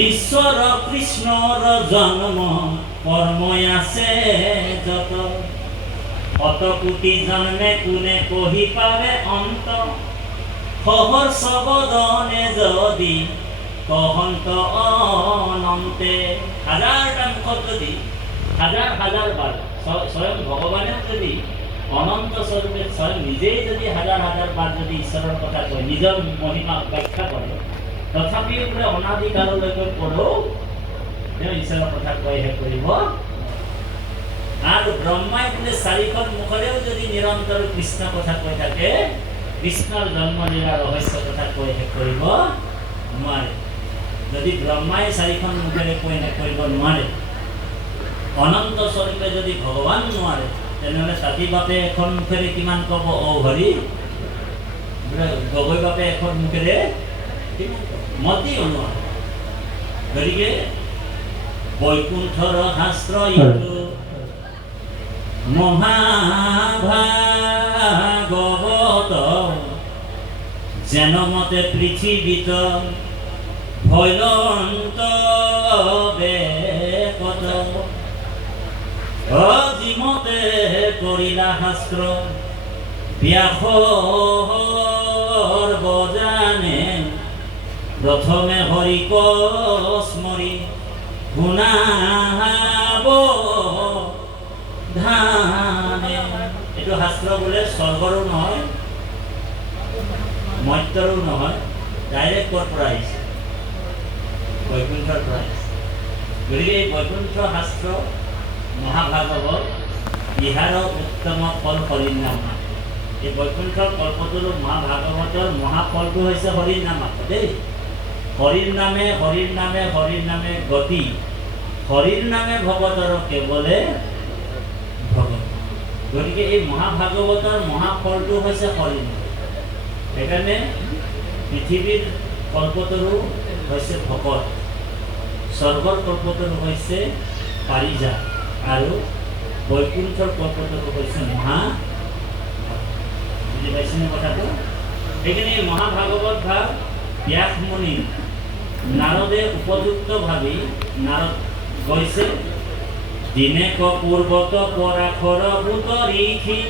ঈশ্বর কৃষ্ণর জন্ম কর্মই আছে যত, অত কোটি জন্মে কোনে কহি পাবে অন্ত, খবর সবদনে যদি কহন্ত অনন্তে। হাজারটা মুখত যদি হাজার হাজার বার স্বয়ং ভগবানের যদি অনন্ত স্বরূপে স্বয়ং নিজেই যদি হাজার হাজার বার যদি ঈশ্বৰৰ কথা কয়, নিজৰ মহিমা ব্যাখ্যা কৰে, তথাপিও বোলে অনাদিকাললৈকে পঢ়ো তেওঁ ঈশ্বৰৰ কথা কয় শেষ কৰিব। আৰু ব্ৰহ্মাই বোলে চাৰিখন মুখৰেও যদি নিৰন্তৰ কৃষ্ণ কথা কৈ থাকে, কৃষ্ণৰ জন্মলীলা ৰহস্য কথা কৈ শেষ কৰিব নোৱাৰে। যদি ব্ৰহ্মাই চাৰিখন মুখেৰে কৈ শেষ কৰিব নোৱাৰে, অনন্ত স্বৰূপে যদি ভগৱান নোৱাৰে, তেনেহ'লে তাঁতী বাপে এখন মুখেৰে কিমান ক'ব অ হৰি, গগৈ বাপে এখন মুখেৰে মতি নোৱাৰে। গতিকে বৈকুণ্ঠৰ শাস্ত্ৰ ইটো মহাভাগৱত, যেন মতে পৃথিৱীত ভৈলন্ত বেকত, যিমতে কৰিলা শাস্ত্ৰ ব্যাসৰ বজানে, প্ৰথমে হৰিক স্মৰি শুনাব ধানে। এইটো শাস্ত্ৰ বোলে স্বৰ্গৰো নহয়, মৰ্ত্যৰো নহয়, ডাইৰেক্ট ক'ৰ পৰা আহিছে? বৈকুণ্ঠৰ পৰা আহিছে। গতিকে এই বৈকুণ্ঠ শাস্ত্ৰ মহাভাগৱত, ইহাৰ উত্তম ফল হৰিৰ নাম। এই বৈকুণ্ঠৰ কল্পটোৰ মহাভাগৱতৰ মহাফলটো হৈছে হৰিৰ নাম। দেই, হৰিৰ নামে হৰিৰ নামে হৰিৰ নামে গতি, হৰিৰ নামে ভগতৰ কেৱলে ভগত। গতিকে এই মহাভাগৱতৰ মহাফলটো হৈছে হৰিৰ নাম। সেইকাৰণে পৃথিৱীৰ কল্পতৰু হৈছে ভকত, স্বৰ্গৰ কল্পতৰু হৈছে পাৰিজাত, আৰু বৈকুণ্ঠৰ কল্পতৰু হৈছে মহা। বুজি পাইছেনে কথাটো? সেইকাৰণে এই মহাভাগৱত ভাগ ব্যাস মুনি নাৰদে উপযুক্ত ভাবি নাৰদ গৈছে, দিনেক পূৰ্বত পৰাশৰ বুতৰিখি,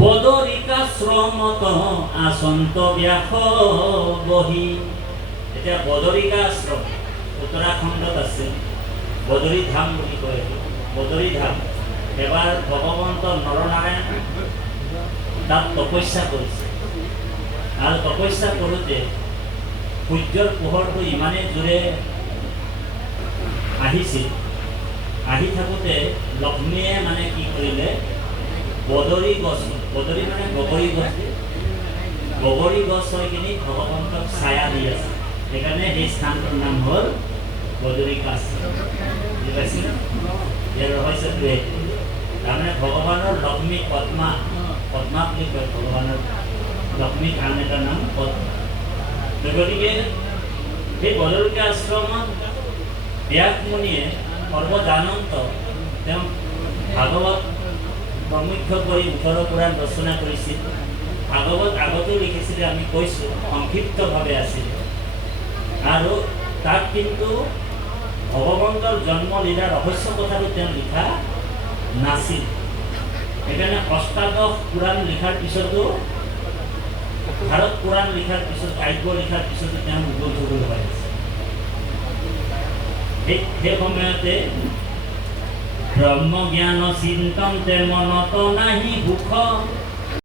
বদৰিকাশ্ৰমত আচন্ত ব্যাস বহি। এতিয়া বদৰিকা আশ্ৰম উত্তৰাখণ্ডত আছে, বদৰী ধাম বুলি কয়। বদৰী ধাম এবাৰ ভগৱন্ত নৰনাৰায়ণ তাত তপস্যা কৰিছে, আৰু তপস্যা কৰোঁতে সূৰ্যৰ পোহৰটো ইমানেই জোৰে আহিছিল, আহি থাকোঁতে লক্ষ্মীয়ে মানে কি কৰিলে, বদৰী গছ, বদৰী মানে বগৰী গছ, বগৰী গছ হৈ কিনি ভগৱন্তক ছায়া দি আছে। সেইকাৰণে সেই স্থানটোৰ নাম হ'ল বদৰিকাশ্ৰম। বুজি পাইছে? ইয়াৰ ৰহস্যটো এইটো। তাৰমানে ভগৱানৰ লক্ষ্মী পদ্মা, পদ্মা বুলি কয় ভগৱানৰ লক্ষ্মীৰ আন এটা নাম পদ্মা। গতিকে সেই বদৰিকা আশ্ৰমত ব্যাস মুনিয়ে সৰ্বজানন্ত, তেওঁ ভাগৱত প্ৰমুখ্য কৰি 18 পুৰাণ ৰচনা কৰিছিল। ভাগৱত আগতেও লিখিছিলে, আমি কৈছোঁ, সংক্ষিপ্তভাৱে আছিল। আৰু তাত কিন্তু ভগৱন্তৰ জন্মলীলা ৰহস্য কথাটো তেওঁ লিখা নাছিল। সেইকাৰণে অষ্টাদশ পুৰাণ লিখাৰ পিছতো, ভাৰত পুৰাণ লিখাৰ পিছত, কাব্য লিখাৰ পিছতো তেওঁ উগুল থুগুল হৈ আছে। সেই সময়তে ব্ৰহ্মজ্ঞান চিন্তন্তে মনত নাহি সুখ,